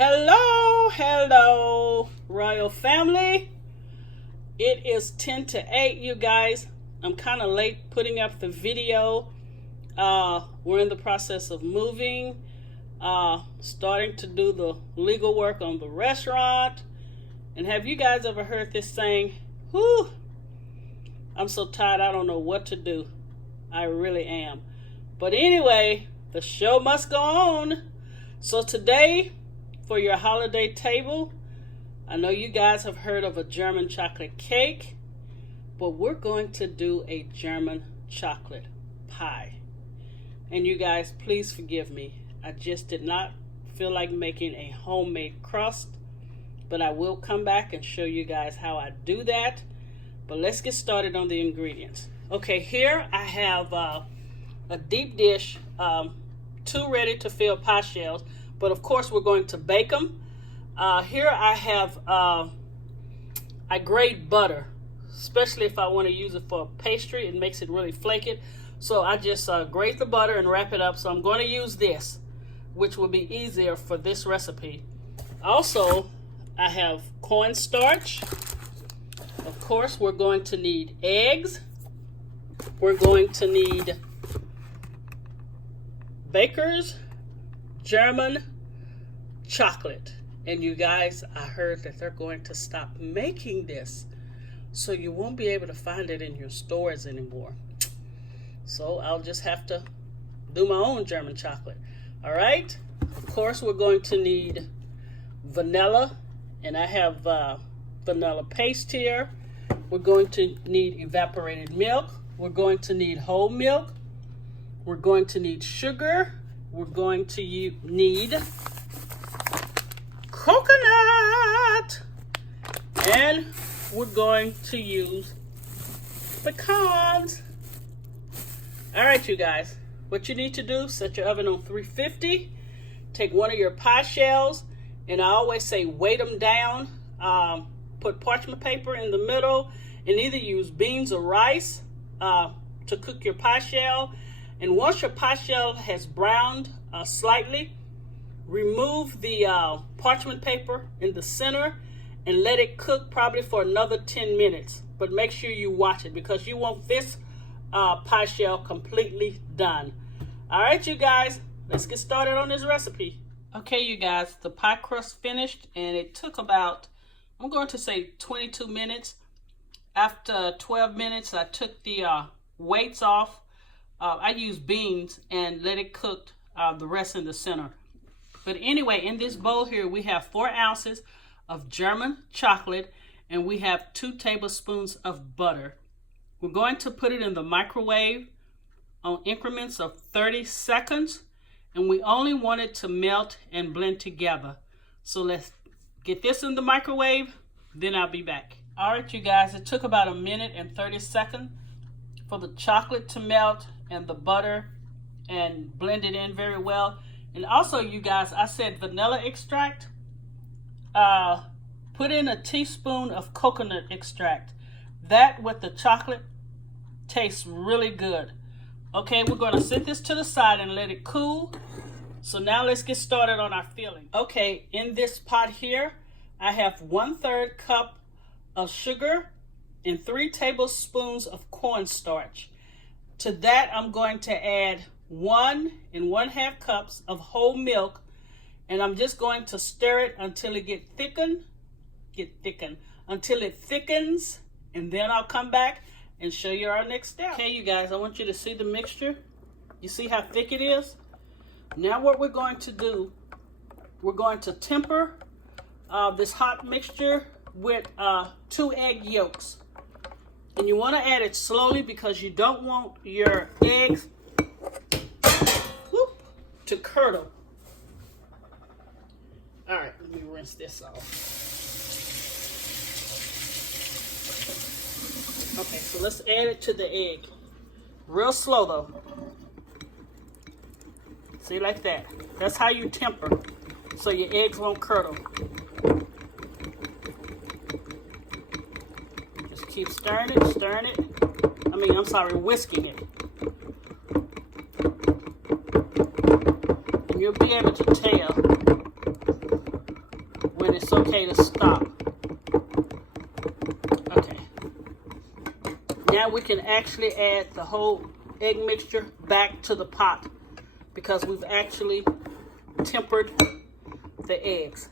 Hello, royal family. It is 10 to 8, you guys. I'm kind of late putting up the video. We're in the process of moving, starting to do the legal work on the restaurant. And have you guys ever heard this saying, whew, I'm so tired, I don't know what to do. I really am. But anyway, the show must go on. So today, for your holiday table, I know you guys have heard of a German chocolate cake, but we're going to do a German chocolate pie. And you guys, please forgive me. I just did not feel like making a homemade crust, but I will come back and show you guys how I do that. But let's get started on the ingredients. Okay, here I have a deep dish, 2 ready to fill pie shells, but of course we're going to bake them. Here I have, I grate butter, especially if I want to use it for pastry. It makes it really flaky. So I just grate the butter and wrap it up. So I'm going to use this, which will be easier for this recipe. Also, I have cornstarch. Of course, we're going to need eggs. We're going to need Baker's German chocolate. And you guys, I heard that they're going to stop making this, so you won't be able to find it in your stores anymore. So I'll just have to do my own German chocolate. All right. Of course, we're going to need vanilla, and I have vanilla paste here. We're going to need evaporated milk. We're going to need whole milk. We're going to need sugar. We're going to need coconut. And we're going to use pecans. All right, you guys. What you need to do, set your oven on 350. Take one of your pie shells, and I always say weight them down. Put parchment paper in the middle, and either use beans or rice to cook your pie shell. And once your pie shell has browned slightly, remove the parchment paper in the center and let it cook probably for another 10 minutes. But make sure you watch it, because you want this pie shell completely done. All right, you guys, let's get started on this recipe. Okay, you guys, the pie crust finished, and it took about, I'm going to say 22 minutes. After 12 minutes, I took the weights off. I used beans and let it cook the rest in the center. But anyway, in this bowl here, we have 4 ounces of German chocolate, and we have 2 tablespoons of butter. We're going to put it in the microwave on increments of 30 seconds, and we only want it to melt and blend together. So let's get this in the microwave, then I'll be back. All right, you guys, it took about 1 minute and 30 seconds for the chocolate to melt and the butter and blend it in very well. And also, you guys, I said vanilla extract. Put in a teaspoon of coconut extract. That with the chocolate tastes really good. Okay, we're going to set this to the side and let it cool. So now let's get started on our filling. Okay, in this pot here, I have 1/3 cup of sugar and 3 tablespoons of cornstarch. To that, I'm going to add 1 1/2 cups of whole milk, and I'm just going to stir it until it until it thickens, and then I'll come back and show you our next step. Okay, you guys, I want you to see the mixture. You see how thick it is? Now what we're going to do, we're going to temper this hot mixture with 2 egg yolks. And you want to add it slowly, because you don't want your eggs to curdle. All right, let me rinse this off. Okay, so let's add it to the egg. Real slow though. See, like that. That's how you temper, so your eggs won't curdle. Just keep stirring it. Whisking it. And you'll be able to tell it's okay to stop. Okay. Now we can actually add the whole egg mixture back to the pot because we've actually tempered the eggs.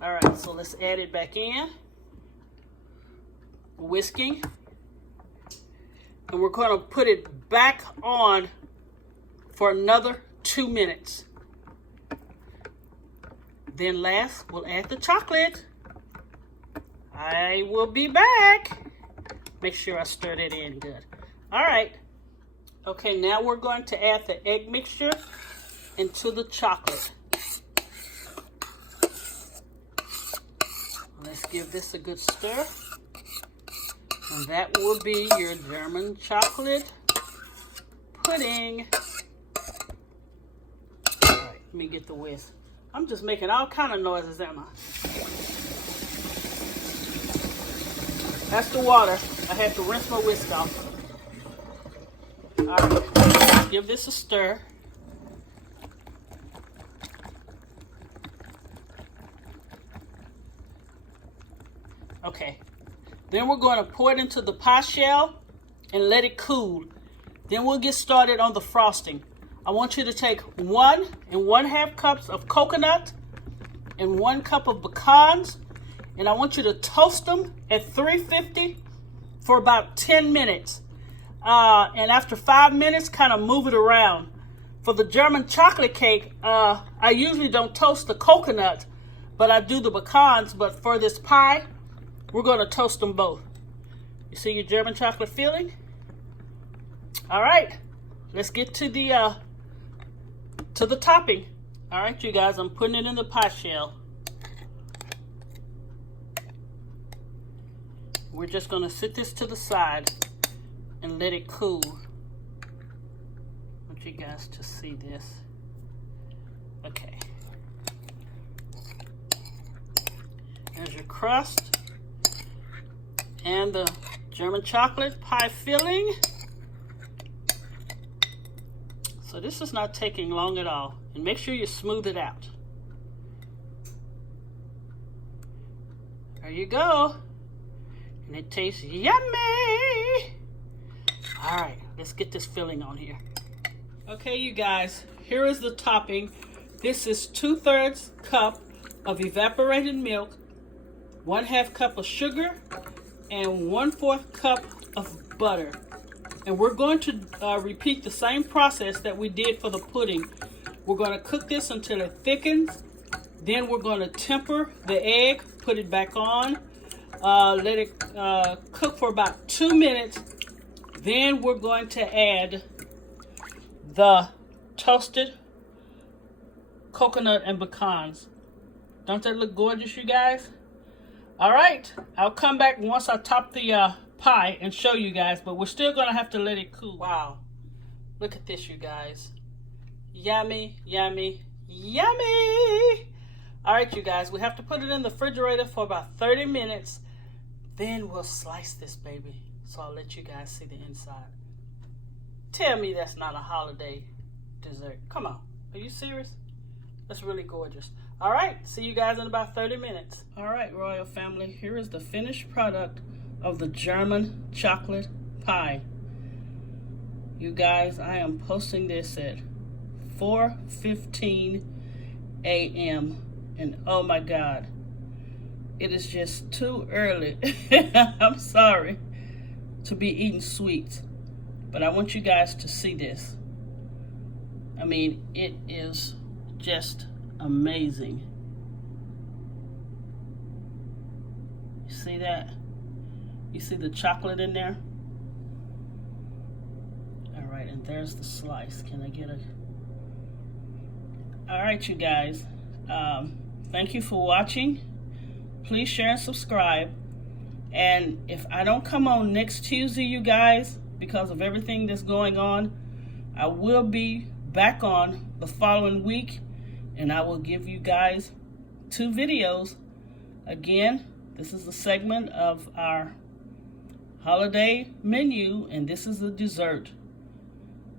All right, so let's add it back in. Whisking. And we're going to put it back on for another 2 minutes. Then last, we'll add the chocolate. I will be back. Make sure I stir it in good. All right. Okay, now we're going to add the egg mixture into the chocolate. Let's give this a good stir. And that will be your German chocolate pudding. All right, let me get the whisk. I'm just making all kind of noises, am I? That's the water. I had to rinse my whisk off. All right, give this a stir. Okay, then we're going to pour it into the pie shell and let it cool. Then we'll get started on the frosting. I want you to take 1 1/2 cups of coconut and 1 cup of pecans, and I want you to toast them at 350 for about 10 minutes. And after 5 minutes, kind of move it around. For the German chocolate cake, I usually don't toast the coconut, but I do the pecans. But for this pie, we're going to toast them both. You see your German chocolate filling? All right, let's get to the topping. All right, you guys, I'm putting it in the pie shell. We're just going to sit this to the side and let it cool. I want you guys to see this. Okay. There's your crust and the German chocolate pie filling. So this is not taking long at all. And make sure you smooth it out. There you go. And it tastes yummy. All right, let's get this filling on here. Okay, you guys, here is the topping. This is 2/3 cup of evaporated milk, 1/2 cup of sugar, and 1/4 cup of butter. And we're going to repeat the same process that we did for the pudding. We're going to cook this until it thickens. Then we're going to temper the egg, put it back on, let it cook for about 2 minutes. Then we're going to add the toasted coconut and pecans. Don't that look gorgeous, you guys? All right, I'll come back once I top the pie and show you guys, but we're still gonna have to let it cool. Wow, look at this, you guys. Yummy, yummy, yummy. All right, you guys, we have to put it in the refrigerator for about 30 minutes. Then we'll slice this baby. So I'll let you guys see the inside. Tell me that's not a holiday dessert. Come on, are you serious? That's really gorgeous. All right, see you guys in about 30 minutes. All right, Royal Family, here is the finished product of the German chocolate pie. You guys, I am posting this at 4:15 a.m. and oh my God, it is just too early. I'm sorry to be eating sweets, but I want you guys to see this. I mean, it is just amazing. You see that? You see the chocolate in there? All right, and there's the slice. Can I get a... All right, you guys. Thank you for watching. Please share and subscribe. And if I don't come on next Tuesday, you guys, because of everything that's going on, I will be back on the following week, and I will give you guys 2 videos. Again, this is a segment of our holiday menu, and this is the dessert,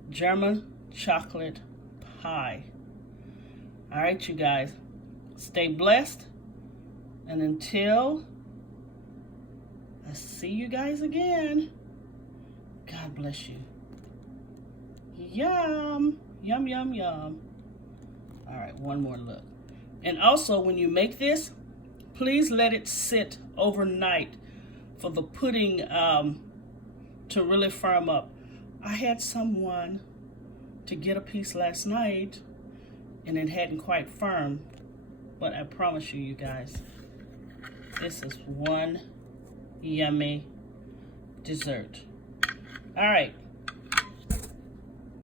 German chocolate pie. All right, you guys, stay blessed. And until I see you guys again, God bless you. Yum, yum, yum, yum. All right, one more look. And also, when you make this, please let it sit overnight for the pudding to really firm up. I had someone to get a piece last night and it hadn't quite firmed, but I promise you, you guys, this is one yummy dessert. All right,